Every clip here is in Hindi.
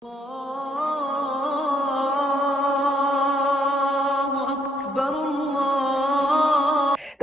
तो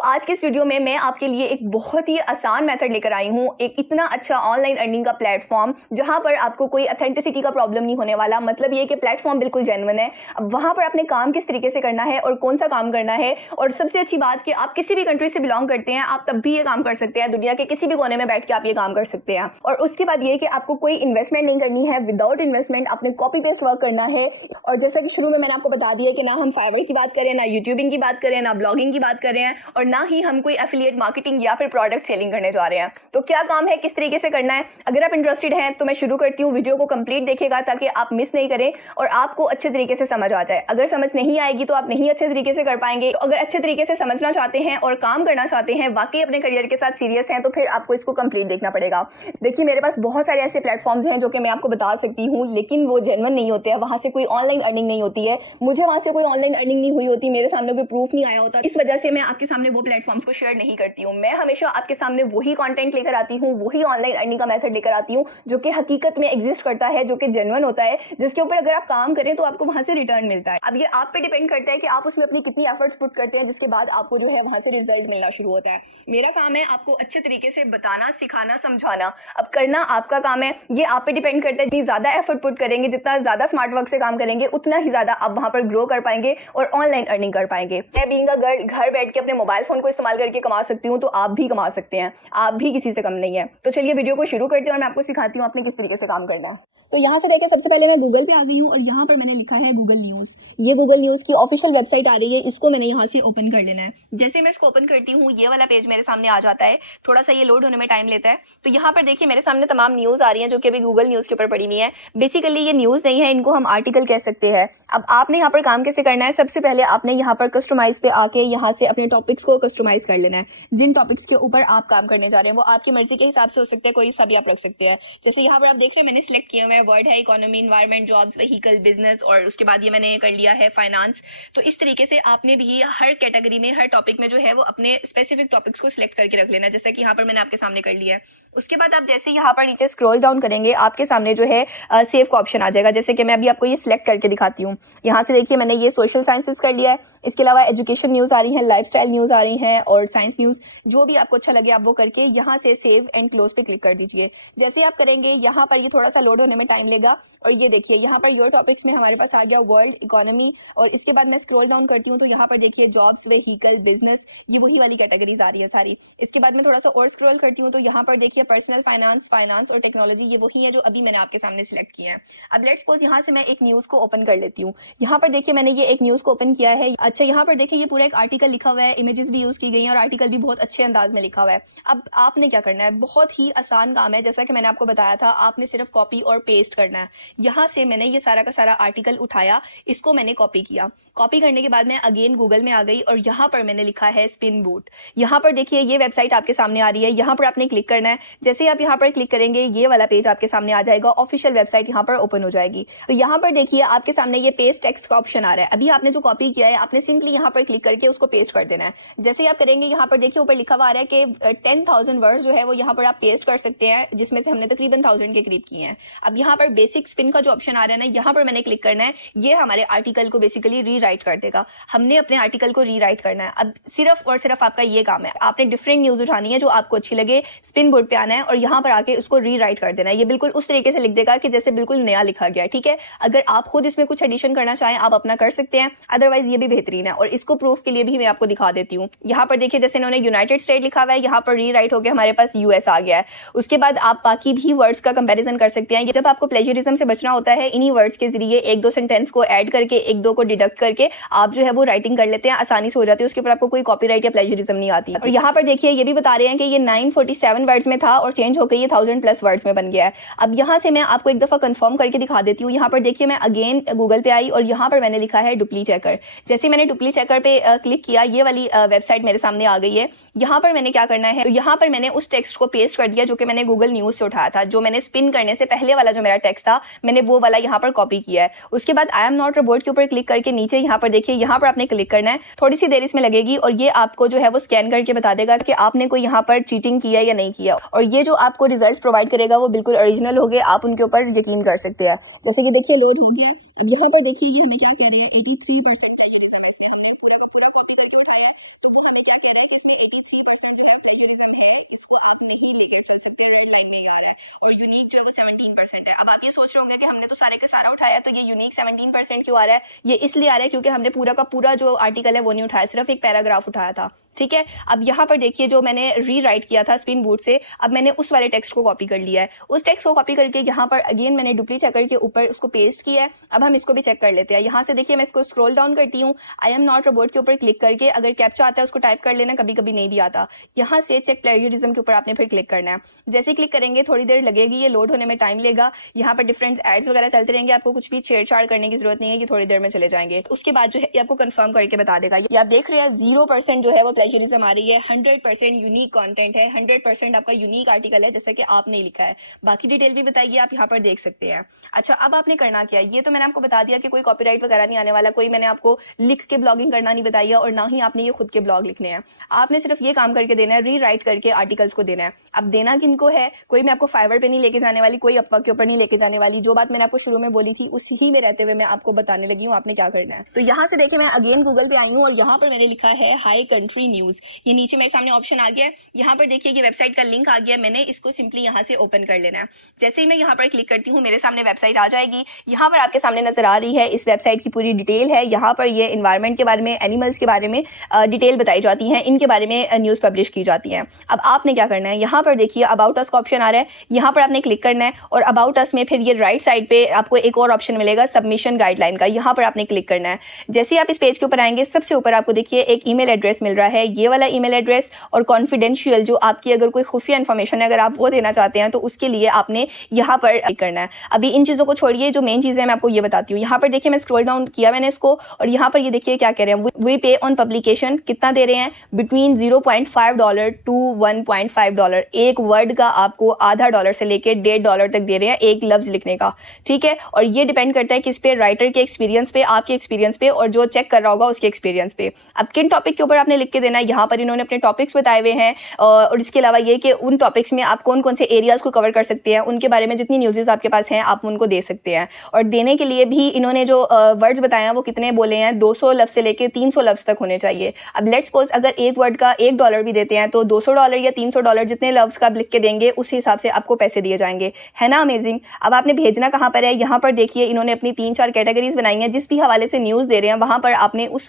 आज के इस वीडियो में मैं आपके लिए एक बहुत ही आसान मेथड लेकर आई हूँ, एक इतना अच्छा ऑनलाइन अर्निंग का प्लेटफॉर्म जहाँ पर आपको कोई अथेंटिसिटी का प्रॉब्लम नहीं होने वाला। मतलब ये कि प्लेटफॉर्म बिल्कुल जेन्युइन है। अब वहाँ पर अपने काम किस तरीके से करना है और कौन सा काम करना है, और सबसे अच्छी बात कि आप किसी भी कंट्री से बिलोंग करते हैं, आप तब भी ये काम कर सकते हैं। दुनिया के किसी भी कोने में बैठ के आप ये काम कर सकते हैं। और उसके बाद ये कि आपको कोई इन्वेस्टमेंट नहीं करनी है। विदाउट इन्वेस्टमेंट आपने कॉपी पेस्ट वर्क करना है। और जैसा कि शुरू में मैंने आपको बता दिया कि ना हम फाइवर की बात करें, ना यूट्यूबिंग की बात करें, ना ब्लॉगिंग की बात करें, और ना ही हम कोई एफिलिएट मार्केटिंग या फिर प्रोडक्ट सेलिंग करने जा रहे हैं। तो क्या काम है, किस तरीके से करना है, अगर आप इंटरेस्टेड हैं तो मैं शुरू करती हूँ। वीडियो को कंप्लीट देखिएगा ताकि आप मिस नहीं करें और आपको अच्छे तरीके से समझ आ जाए। अगर समझ नहीं आएगी तो आप नहीं अच्छे तरीके से कर पाएंगे। तो अगर अच्छे तरीके से समझना चाहते हैं और काम करना चाहते हैं, वाकई अपने करियर के साथ सीरियस हैं, तो फिर आपको इसको कंप्लीट देखना पड़ेगा। देखिए, मेरे पास बहुत सारे ऐसे प्लेटफॉर्म्स हैं जो कि मैं आपको बता सकती हूँ, लेकिन वो जेन्युइन नहीं होते हैं। वहां से कोई ऑनलाइन अर्निंग नहीं होती है। मुझे वहां से कोई ऑनलाइन अर्निंग नहीं हुई होती, मेरे सामने कोई प्रूफ नहीं आया होता। इस वजह से मैं आपके सामने वो प्लेटफॉर्म्स को शेयर नहीं करती हूँ। मैं हमेशा आपके सामने वही कंटेंट लेकर आती हूँ, वही ऑनलाइन अर्निंग का मेथड लेकर आती हूँ जो कि हकीकत में एग्जिस्ट करता है, जो कि जेन्युइन होता है, जिसके ऊपर अगर आप काम करें तो आपको वहां से रिटर्न मिलता है। अब ये आप पे डिपेंड करता है कि आप उसमें अपनी कितनी एफर्ट्स पुट करते हैं, जिसके बाद आपको जो है वहां से रिजल्ट मिलना शुरू होता है। मेरा काम है आपको अच्छे तरीके से बताना, सिखाना, समझाना। अब करना आपका काम है, ये आप पे डिपेंड करता है। जितनी ज्यादा एफर्ट पुट करेंगे, जितना ज्यादा स्मार्ट वर्क से काम करेंगे, उतना ही ज्यादा आप वहां पर ग्रो कर पाएंगे और ऑनलाइन अर्निंग कर पाएंगे। मैं बीइंग अ गर्ल घर बैठ के अपने मोबाइल फोन को इस्तेमाल करके कमा सकती हूँ, तो आप भी कमा सकते हैं। आप भी किसी से कम नहीं है। तो चलिए वीडियो को शुरू करते हैं और मैं आपको सिखाती हूँ आपने किस तरीके से काम करना है। तो यहाँ से देखिए, सबसे पहले मैं गूगल पे आ गई हूँ और यहाँ पर मैंने लिखा है गूगल न्यूज़। ये गूगल न्यूज़ की ऑफिशियल वेबसाइट आ रही है, इसको मैंने यहाँ से ओपन कर लेना है। जैसे मैं इसको ओपन करती हूँ, ये वाला पेज मेरे सामने आ जाता है। थोड़ा सा ये लोड होने में टाइम लेता है। तो यहाँ पर देखिए मेरे सामने तमाम न्यूज़ आ रही हैं जो कि अभी गूगल न्यूज़ के ऊपर पड़ी हुई है। बेसिकली ये न्यूज़ नहीं है, इनको हम आर्टिकल कह सकते हैं। अब आपने यहाँ पर काम कैसे करना है, सबसे पहले आपने यहाँ पर कस्टमाइज पे आके यहाँ से अपने टॉपिक्स को कस्टमाइज कर लेना है। जिन टॉपिक्स के ऊपर आप काम करने जा रहे हैं वो आपकी मर्जी के हिसाब से हो सकते हैं, कोई सा भी आप रख सकते हैं। जैसे यहाँ पर आप देख रहे हैं मैंने सिलेक्ट किया हुआ है वर्ड है economy, environment, jobs, vehicle, business, और उसके बाद ये मैंने कर लिया है फाइनेंस। तो इस तरीके से आपने भी हर कैटेगरी में, हर टॉपिक में जो है वो अपने स्पेसिफिक टॉपिक्स को सिलेक्ट करके रख लेना है, जैसा कि यहाँ पर मैंने आपके सामने कर लिया है। उसके बाद आप जैसे यहाँ पर नीचे स्क्रॉल डाउन करेंगे, आपके सामने जो है सेव का ऑप्शन आ जाएगा। जैसे कि मैं अभी आपको ये सिलेक्ट करके दिखाती हूँ। यहाँ से देखिए मैंने ये सोशल साइंसेस कर लिया है। इसके अलावा एजुकेशन न्यूज़ आ रही है, लाइफस्टाइल न्यूज़ आ रही हैं, और साइंस न्यूज़। जो भी आपको अच्छा लगे आप वो करके यहाँ से सेव एंड क्लोज पे क्लिक कर दीजिए। जैसे आप करेंगे यहाँ पर ये थोड़ा सा लोड होने में टाइम लेगा। और ये देखिए यहाँ पर योर टॉपिक्स में हमारे पास आ गया वर्ल्ड इकोनॉमी। और इसके बाद मैं स्क्रॉल डाउन करती हूँ तो यहाँ पर देखिए जॉब्स, व्हीकल, बिजनेस, ये वही वाली कैटेगरीज आ रही है सारी। इसके बाद मैं थोड़ा सा और स्क्रॉल करती हूँ तो यहाँ पर देखिए पर्सनल फाइनेंस और टेक्नोलॉजी, ये वही है जो अभी मैंने आपके सामने सिलेक्ट किया है। अब लेट्स सपोज यहाँ से मैं एक न्यूज़ को ओपन कर लेती हूँ। यहाँ पर देखिए मैंने ये एक न्यूज़ को ओपन किया है। अच्छा, यहाँ पर देखिए ये पूरा एक आर्टिकल लिखा हुआ है, इमेजेस भी यूज की गई हैं और आर्टिकल भी बहुत अच्छे अंदाज में लिखा हुआ है। अब आपने क्या करना है, बहुत ही आसान काम है। जैसा कि मैंने आपको बताया था, आपने सिर्फ कॉपी और पेस्ट करना है। यहाँ से मैंने ये सारा का सारा आर्टिकल उठाया, इसको मैंने कॉपी किया। कॉपी करने के बाद मैं अगेन गूगल में आ गई और यहाँ पर मैंने लिखा है स्पिन बोट। यहाँ पर देखिए ये वेबसाइट आपके सामने आ रही है, यहाँ पर आपने क्लिक करना है। जैसे ही आप यहाँ पर क्लिक करेंगे ये वाला पेज आपके सामने आ जाएगा, ऑफिशियल वेबसाइट यहाँ पर ओपन हो जाएगी। तो यहाँ पर देखिए आपके सामने ये पेस्ट टेक्स्ट का ऑप्शन आ रहा है। अभी आपने जो कॉपी किया है आपने सिंपली यहाँ पर क्लिक करके उसको पेस्ट कर देना है। जैसे ही आप करेंगे यहाँ पर देखिए ऊपर लिखा हुआ आ रहा है कि 10,000 वर्ड्स जो है वो यहाँ पर आप पेस्ट कर सकते हैं, जिसमें से हमने तकरीबन 1000 के करीब किए हैं। अब यहाँ पर बेसिक स्पिन का जो ऑप्शन आ रहा है ना, यहाँ पर मैंने क्लिक करना है। ये हमारे आर्टिकल को बेसिकली रीराइट कर देगा। हमने अपने आर्टिकल को रीराइट करना है। अब सिर्फ और सिर्फ आपका ये काम है, आपने डिफरेंट न्यूज उठानी है जो आपको अच्छी लगे, स्पिन बोर्ड पे आना है और यहाँ पर आके उसको रीराइट कर देना है। ये बिल्कुल उस तरीके से लिख देगा कि जैसे बिल्कुल नया लिखा गया है। ठीक है, अगर आप खुद इसमें कुछ एडिशन करना चाहें आप अपना कर सकते हैं, अदरवाइज ये भी बेहतरीन है। और इसको प्रूफ के लिए भी मैं आपको दिखा देती हूँ। यहाँ पर देखिए जैसे इन्होंने यूनाइटेड स्टेट लिखा हुआ है, यहाँ पर रीराइट होकर हमारे पास यूएस आ गया है। उसके बाद आप बाकी भी वर्ड्स का कंपैरिजन कर सकते हैं। जब आपको प्लेजरिज्म से बचना होता है, इन्हीं वर्ड्स के जरिए एक दो सेंटेंस को ऐड करके, एक दो को डिडक्ट करके आप जो है वो राइटिंग कर लेते हैं, आसानी से हो जाती है। उसके ऊपर आपको कोई कॉपीराइट या प्लेजरिज्म नहीं आती। और यहाँ पर देखिए ये भी बता रहे हैं कि ये 947 वर्ड्स में था और चेंज होकर ये 1000+ वर्ड्स में बन गया है। अब यहाँ से मैं आपको एक दफा कंफर्म करके दिखा देती हूँ। यहाँ पर देखिए मैं अगेन गूगल पे आई और यहाँ पर मैंने लिखा है डुप्ली चेकर। जैसे मैंने डुप्ली चेकर पे क्लिक किया, ये वाली वेबसाइट मेरे सामने आ गई है। यहाँ पर मैंने क्या करना है, तो यहाँ पर मैंने उस टेक्स्ट को पेस्ट कर दिया जो कि मैंने गूगल न्यूज से उठाया था। जो मैंने स्पिन करने से पहले वाला जो मेरा टेक्स्ट था, मैंने वो वाला यहाँ पर कॉपी किया है। उसके बाद आई एम नॉट रोबोट के ऊपर क्लिक करके नीचे यहाँ पर देखिए, यहाँ पर आपने क्लिक करना है। थोड़ी सी देर इसमें लगेगी और ये आपको जो है वो स्कैन करके बता देगा कि आपने कोई यहाँ पर चीटिंग किया या नहीं किया। और और ये जो आपको रिजल्ट्स प्रोवाइड करेगा वो बिल्कुल ओरिजिनल होंगे, आप उनके ऊपर यकीन कर सकते हैं। जैसे कि देखिए लोड हो गया। अब यहाँ पर देखिए ये हमें क्या कह रहे हैं, 83% प्लेजरिज्म है इसमें, हमने पूरा का पूरा कॉपी करके उठाया है, तो वो हमें क्या कह रहा है कि इसमें 83% जो है प्लेजरिज्म है, इसको आप नहीं लेकर चल सकते, रेड लाइन में आ रहा है। और यूनिक जो है वो 17% है। अब आप ये सोच रहे होंगे कि हमने तो सारे के सारा उठाया, तो ये यूनिक 17% क्यों आ रहा है? ये इसलिए आ रहा है क्योंकि हमने पूरा का पूरा जो आर्टिकल है वो नहीं उठाया, सिर्फ एक पैराग्राफ उठाया था। ठीक है, अब यहाँ पर देखिए जो मैंने रीराइट किया था स्पिन बूट से, अब मैंने उस वाले टेक्स्ट को कॉपी कर लिया है। उस टेक्स्ट को कॉपी करके यहाँ पर अगेन मैंने डुप्ली चेकर के ऊपर उसको पेस्ट किया है। अब हम इसको भी चेक कर लेते हैं। यहाँ से देखिए मैं इसको स्क्रॉल डाउन करती हूँ, आई एम नॉट रोबोट के ऊपर क्लिक करके अगर कैप्चा आता है उसको टाइप कर लेना, कभी कभी नहीं भी आता। यहाँ से चेक प्लेजरिज्म के ऊपर आपने फिर क्लिक करना है। जैसे क्लिक करेंगे थोड़ी देर लगेगी, ये लोड होने में टाइम लेगा। यहाँ पर डिफरेंट एड्स वगैरह चलते रहेंगे, आपको कुछ भी छेड़छाड़ करने की जरूरत नहीं है कि थोड़ी देर में चले जाएंगे। उसके बाद जो है ये आपको कंफर्म करके बता देगा। ये आप देख रहे हैं 0% जो है वो प्लेजरिज्म आ रही है, 100% यूनिक कंटेंट है, 100% आपका यूनिक आर्टिकल है जैसा कि आपने लिखा है। बाकी डिटेल भी बताइए, आप यहाँ पर देख सकते हैं। अच्छा, अब आपने करना क्या है, ये तो मैंने आपको बता दिया कि कोई कॉपीराइट वगैरह नहीं आने वाला, कोई मैंने आपको लिख के ब्लॉगिंग करना नहीं बताया, और ना ही आपने ये खुद के ब्लॉग लिखने हैं। आपने सिर्फ ये काम करके देना है, रीराइट करके आर्टिकल्स को देना है। अब देना किनको है, कोई मैं आपको फाइवर पे नहीं लेके जाने वाली, कोई अफवाह के ऊपर नहीं लेके जाने वाली। जो बात मैंने आपको शुरू में बोली थी उसी ही में रहते हुए मैं आपको बताने लगी हूँ आपने क्या करना है। तो यहाँ से देखिए मैं अगेन गूगल पे आई हूँ और यहाँ पर मैंने लिखा है हाई कंट्री न्यूज। ये नीचे मेरे सामने ऑप्शन आ गया है, यहाँ पर देखिए कि वेबसाइट का लिंक आ गया है। मैंने इसको सिंपली यहाँ से ओपन कर लेना है। जैसे ही मैं यहाँ पर क्लिक करती हूँ मेरे सामने वेबसाइट आ जाएगी। यहाँ पर आपके सामने नजर आ रही है इस वेबसाइट की पूरी डिटेल है। यहाँ पर ये एनवायरनमेंट के बारे में, एनिमल्स के बारे में डिटेल बताई जाती है, इनके बारे में न्यूज़ पब्लिश की जाती है। अब आपने क्या करना है, यहाँ पर देखिए अबाउट अस का ऑप्शन आ रहा है, यहाँ पर आपने क्लिक करना है और अबाउट अस में फिर ये राइट साइड पे आपको एक और ऑप्शन मिलेगा सबमिशन गाइडलाइन का, यहाँ पर आपने क्लिक करना है। जैसे ही आप इस पेज के ऊपर आएंगे सबसे ऊपर आपको देखिए एक ईमेल एड्रेस मिल रहा है, ये वाला ईमेल एड्रेस, और कॉन्फिडेंशियल जो आपकी अगर कोई खुफिया इन्फॉर्मेशन है अगर आप वो देना चाहते हैं तो उसके लिए आपने यहाँ पर क्लिक करना है। अभी इन चीज़ों को छोड़िए, जो मेन चीज़ें मैं आपको ये बताती हूँ। यहाँ पर देखिए मैं स्क्रॉल डाउन किया मैंने इसको, और यहाँ पर ये देखिए क्या कह रहे हैं, वी पे ऑन पब्लिकेशन कितना दे रहे हैं, बिटवीन $0.5 टू $1.5। एक वर्ड का आपको $0.5 से लेके $1.5 तक दे रहे हैं एक लफ्ज लिखने का। ठीक है, और ये डिपेंड करता है किस पे, राइटर के एक्सपीरियंस पे, आपके एक्सपीरियंस पे, और जो चेक कर रहा होगा उसके एक्सपीरियंस पे। अब किन टॉपिक के ऊपर आपने लिख के देना है, यहाँ पर इन्होंने अपने टॉपिक्स बताए हुए हैं, और इसके अलावा ये कि उन टॉपिक्स में आप कौन कौन से एरियाज को कवर कर सकते हैं, उनके बारे में जितनी न्यूज़ेस आपके पास हैं आप उनको दे सकते हैं। और देने के लिए भी इन्होंने जो वर्ड्स बताए हैं वो कितने बोले हैं, 200 लफ्ज से लेके 300 लफ्ज तक होने चाहिए। अब लेट्स सपोज अगर एक वर्ड का $1 भी देते हैं तो $200 या $300 जितने लफ्ज का आप लिख के देंगे उस हिसाब से आपको पैसे दिए जाएंगे। है ना अमेजिंग। अब आपने भेजना कहाँ पर है, यहाँ पर देखिए इन्होंने अपनी 3-4 कैटेगरीज बनाई हैं। जिस भी हवाले से न्यूज़ दे रहे हैं वहाँ पर आपने उस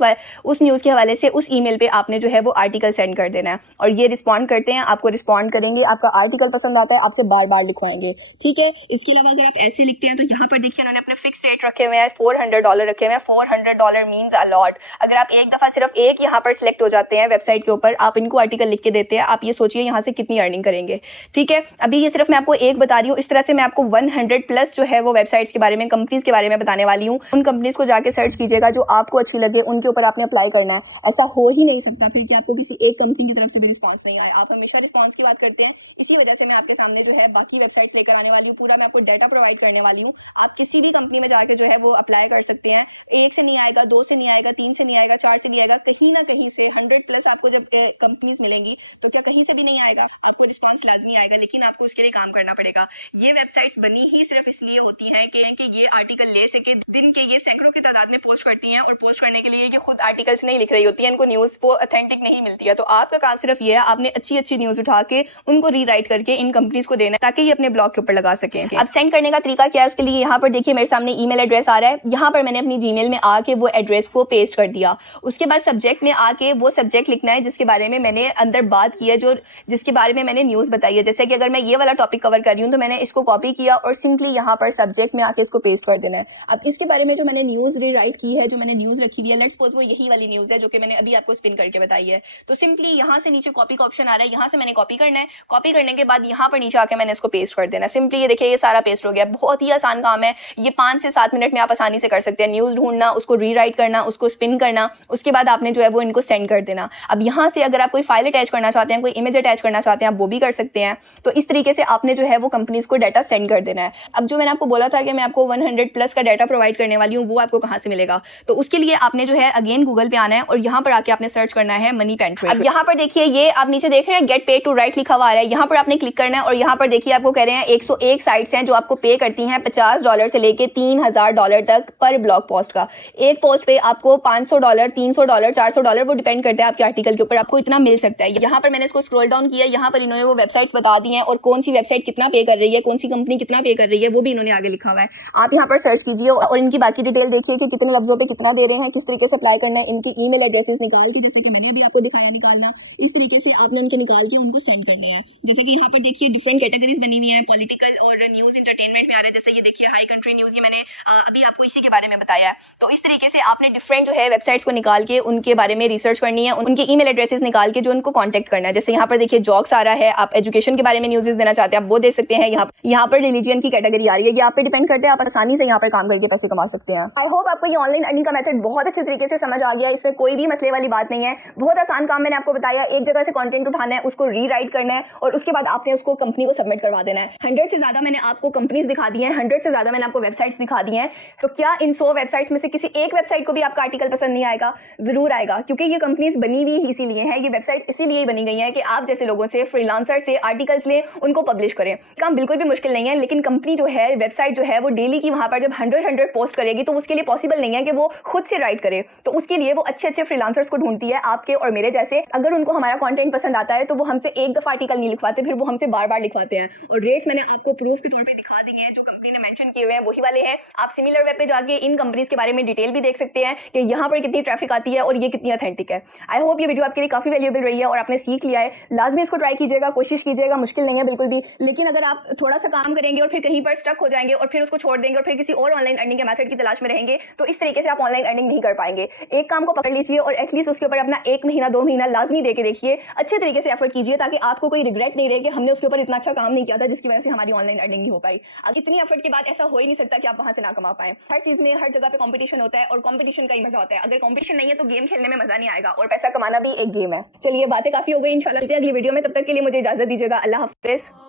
न्यूज़ के हवाले से उस ईमेल पे आपने जो है वो आर्टिकल सेंड कर देना है, और ये रिस्पॉन्ड करते हैं, आपको रिस्पॉन्ड करेंगे, आपका आर्टिकल पसंद आता है आपसे बार बार लिखवाएंगे। ठीक है, इसके अलावा अगर आप ऐसे लिखते हैं तो यहाँ पर देखिए उन्होंने अपने फिक्स रेट रखे हुए हैं, $400 रखे हुए हैं। $400 मीन्स अ लॉट। अगर आप एक दफ़ा सिर्फ एक यहाँ पर सिलेक्ट हो जाते हैं वेबसाइट के ऊपर, आप इनको आर्टिकल लिख के देते हैं, आप ये सोचिए यहाँ से कितनी अर्निंग करेंगे। ठीक है, अभी ये सिर्फ मैं आपको एक बता रही हूँ, इस तरह से मैं आपको 100+ जो है वो वेबसाइट्स के बारे में, कंपनीज के बारे में बताने वाली हूँ। उन कंपनीज को जाके सर्च कीजिएगा जो आपको अच्छी लगे, उनके ऊपर आपने अप्लाई करना है। ऐसा हो ही नहीं सकता फिर कि आपको किसी एक कंपनी की तरफ से भी रिस्पॉन्स नहीं आया। आप हमेशा रिस्पॉन्स की बात करते हैं, इसी वजह से मैं आपके सामने जो है बाकी वेबसाइट्स लेकर आने वाली हूँ। पूरा मैं आपको डाटा प्रोवाइड करने वाली हूँ। आप किसी भी कंपनी में जाकर जो है वो अप्लाई कर सकते हैं। 1 से नहीं आएगा, 2 से नहीं आएगा, 3 से नहीं आएगा, 4 से नहीं आएगा, कहीं ना कहीं से 100+ आपको जब कंपनीज मिलेंगी तो क्या कहीं से भी नहीं आएगा, आपको रिस्पॉन्स लाजमी आएगा, लेकिन आपको उसके लिए काम करना पड़ेगा। ये वेबसाइट्स बनी ही सिर्फ इसलिए होती हैं कि ये आर्टिकल ले सके। दिन के ये सैकड़ों की तादाद में पोस्ट करती हैं, और पोस्ट करने के लिए ये खुद आर्टिकल्स नहीं लिख रही होती है, इनको न्यूज़ वो ऑथेंटिक नहीं मिलती है। तो आपका काम सिर्फ ये है, आपने अच्छी न्यूज़ उठा के उनको रीराइट करके इन कंपनीज को देना है ताकि ये अपने ब्लॉग के ऊपर लगा सकें। अब सेंड करने का तरीका क्या है उसके लिए, यहाँ पर देखिए मेरे सामने ईमेल एड्रेस आ रहा है। यहाँ पर मैंने अपनी जीमेल में आके वो एड्रेस को पेस्ट कर दिया। उसके बाद सब्जेक्ट में आके वो सब्जेक्ट लिखना है जिसके बारे में मैंने अंदर बात की है, जिसके बारे में मैंने न्यूज़ बताई है। जैसे कि अगर मैं ये वाला टॉपिक कवर कर रही हूँ तो मैंने इसको कॉपी किया और सिंपली यहाँ पर सब्जेक्ट में आके इसको पेस्ट कर देना है। अब इसके बारे में जो मैंने न्यूज़ रीराइट की है, जो मैंने न्यूज़ रखी हुई है, लेट्स सपोज वो यही वाली न्यूज़ है जो कि मैंने अभी आपको स्पिन करके बताई है। तो सिंपली यहाँ से नीचे कॉपी का ऑप्शन आ रहा है, यहाँ से मैंने कॉपी करना है। कॉपी करने के बाद यहाँ पर नीचे आके मैंने इसको पेस्ट कर देना है। सिंपली ये देखिए ये सारा पेस्ट हो गया। बहुत ही आसान काम है ये, 5 से 7 मिनट में आप आसानी से कर सकते हैं। न्यूज़ ढूंढना, उसको रीराइट करना, उसको स्पिन करना, उसके बाद आपने जो है वो इनको सेंड कर देना। अब यहाँ से अगर आप कोई फाइल अटैच करना चाहते हैं, कोई इमेज अटैच करना चाहते हैं, आप वो भी कर सकते हैं। तो इस तरीके से आपने जो है वो कंपनीज को डाटा सेंड कर देना है। अब जो मैंने आपको बोला था कि मैं आपको 100+ का डाटा प्रोवाइड करने वाली हूँ, वो आपको कहाँ से मिलेगा? तो उसके लिए आपने जो है अगेन गूगल पे आना है और यहाँ पर आके आपने सर्च करना है है मनी पेंट्री। अब यहाँ पर देखिए ये आप नीचे देख रहे हैं गेट पेड टू राइट लिखा हुआ आ रहा है, यहाँ पर आपने क्लिक करना है और यहाँ पर देखिए आपको कह रहे हैं 101 साइट्स हैं जो आपको पे करती हैं $50 से लेके $3000 तक पर ब्लॉग पोस्ट का। एक पोस्ट पे आपको $500, $300, $400 वो डिपेंड करता है आपके आर्टिकल के ऊपर, आपको इतना मिल सकता है। यहाँ पर मैंने इसको स्क्रॉल डाउन किया, यहाँ पर इन्होंने वो वेबसाइट्स बता दी हैं और कौन सी वेबसाइट कितना पे कर रही है, कौन सी कंपनी कितना पे कर रही है वो भी इन्होंने आगे लिखा हुआ है। आप यहाँ पर सर्च कीजिए और इनकी बाकी डिटेल देखिए कि कितने लफ्जों पे कितना दे रहे हैं, किस तरीके से अप्लाई करना है। इनकी ईमेल एड्रेसेस निकाल के, जैसे कि मैंने अभी आपको दिखाया निकालना, इस तरीके से आपने उनके निकाल के उनको सेंड करने हैं। जैसे कि यहाँ पर देखिए डिफरेंट कैटेगरीज बनी हुई हैं, पॉलिटिकल और न्यूज़ इंटरटेनमेंट में आ रहा है। जैसे ये देखिए हाई कंट्री न्यूज़, ये मैंने अभी आपको इसी के बारे में बताया है। तो इस तरीके से आपने डिफरेंट जो है वेबसाइट्स को निकाल के उनके बारे में रिसर्च करनी है, उनके ईमेल एड्रेसेस निकाल के जो उनको कॉन्टैक्ट करना है। जैसे यहाँ पर देखिए जॉक्स आ रहा है, आप एजुकेशन के बारे में न्यूज़ देना चाहते हैं आप वो दे सकते हैं। यहाँ पर रिलीजन की कैटेगरी आ रही है, ये आप पे डिपेंड करते हैं, आप आसानी से यहाँ पर काम करके पैसे कमा सकते हैं। आई होप आपको ये ऑनलाइन अर्निंग का मेथड बहुत अच्छे तरीके से समझ आ गया, इसमें कोई भी मसले वाली बात नहीं है, बहुत आसान काम मैंने आपको बताया। एक जगह से कंटेंट उठाना है, उसको रीराइट करना है और उसके बाद आपने उसको कंपनी को सबमिट करवा देना है। 100 से ज्यादा मैंने आपको कंपनीज दिखा दी हैं, 100 से ज्यादा मैंने आपको वेबसाइट्स दिखा दी हैं। तो क्या इन 100 वेबसाइट्स में से किसी एक वेबसाइट को भी आपका आर्टिकल पसंद नहीं आएगा? जरूर आएगा, क्योंकि ये कंपनीज बनी हुई इसीलिए है, ये वेबसाइट इसीलिए बनी गई है कि आप जैसे लोगों से, फ्रीलांसर से आर्टिकल्स लें, उनको पब्लिश करें। काम बिल्कुल भी मुश्किल नहीं है, लेकिन कंपनी जो है, वेबसाइट जो है, वो डेली की वहां पर जब 100 पोस्ट करेगी तो उसके लिए पॉसिबल नहीं है कि वो खुद से राइट करे। तो उसके लिए वो अच्छे अच्छे फ्रीलांसर्स को ढूंढती है, आपके और मेरे जैसे। अगर उनको हमारा कंटेंट पसंद आता है तो वो हमसे एक दफा आर्टिकल नहीं लिखवाते, फिर वो हमसे बार बार लिखवाते हैं। और रेट्स मैंने आपको प्रूफ के तौर पे दिखा दिए हैं, जो कंपनी ने मेंशन किए हुए हैं वही वाले हैं। आप सिमिलर वेब पे जाके इन कंपनीज के बारे में डिटेल भी देख सकते हैं कि यहाँ पर कितनी ट्रैफिक आती है और ये कितनी ऑथेंटिक है। आई होप ये वीडियो आपके लिए काफी वैल्यूएबल रही है और आपने सीख लिया है। लाजमी इसको ट्राई कीजिएगा, कोशिश कीजिएगा, मुश्किल नहीं है बिल्कुल भी। लेकिन अगर आप थोड़ा सा काम करेंगे और फिर कहीं पर स्टक हो जाएंगे और फिर उसको छोड़ देंगे और फिर किसी और ऑनलाइन अर्निंग के मेथड की तलाश में रहेंगे, तो इस तरीके से आप ऑनलाइन अर्निंग नहीं कर पाएंगे। एक काम को पकड़ लीजिए और एटलीस्ट उसके ऊपर अपना 1 महीना 2 महीना लाजमी देके देखिए, अच्छे तरीके से एफर्ट कीजिए, ताकि आपको कोई रिग्रेट नहीं रहे कि हमने उसके ऊपर इतना अच्छा काम नहीं किया था जिसकी वजह से हमारी ऑनलाइन अर्निंग नहीं हो पाई। अब इतनी एफर्ट के बाद ऐसा हो ही नहीं सकता कि आप वहां से ना कमा पाएं। हर चीज में, हर जगह पे कंपटीशन होता है और कंपटीशन का ही मजा होता है। अगर कंपटीशन नहीं है तो गेम खेलने में मजा नहीं आएगा और पैसा कमाना भी एक गेम है। चलिए बातें काफी हो गई, इंशाल्लाह मिलते हैं अगली वीडियो में, तब तक के लिए मुझे इजाजत दीजिएगा। अल्लाह हाफिज।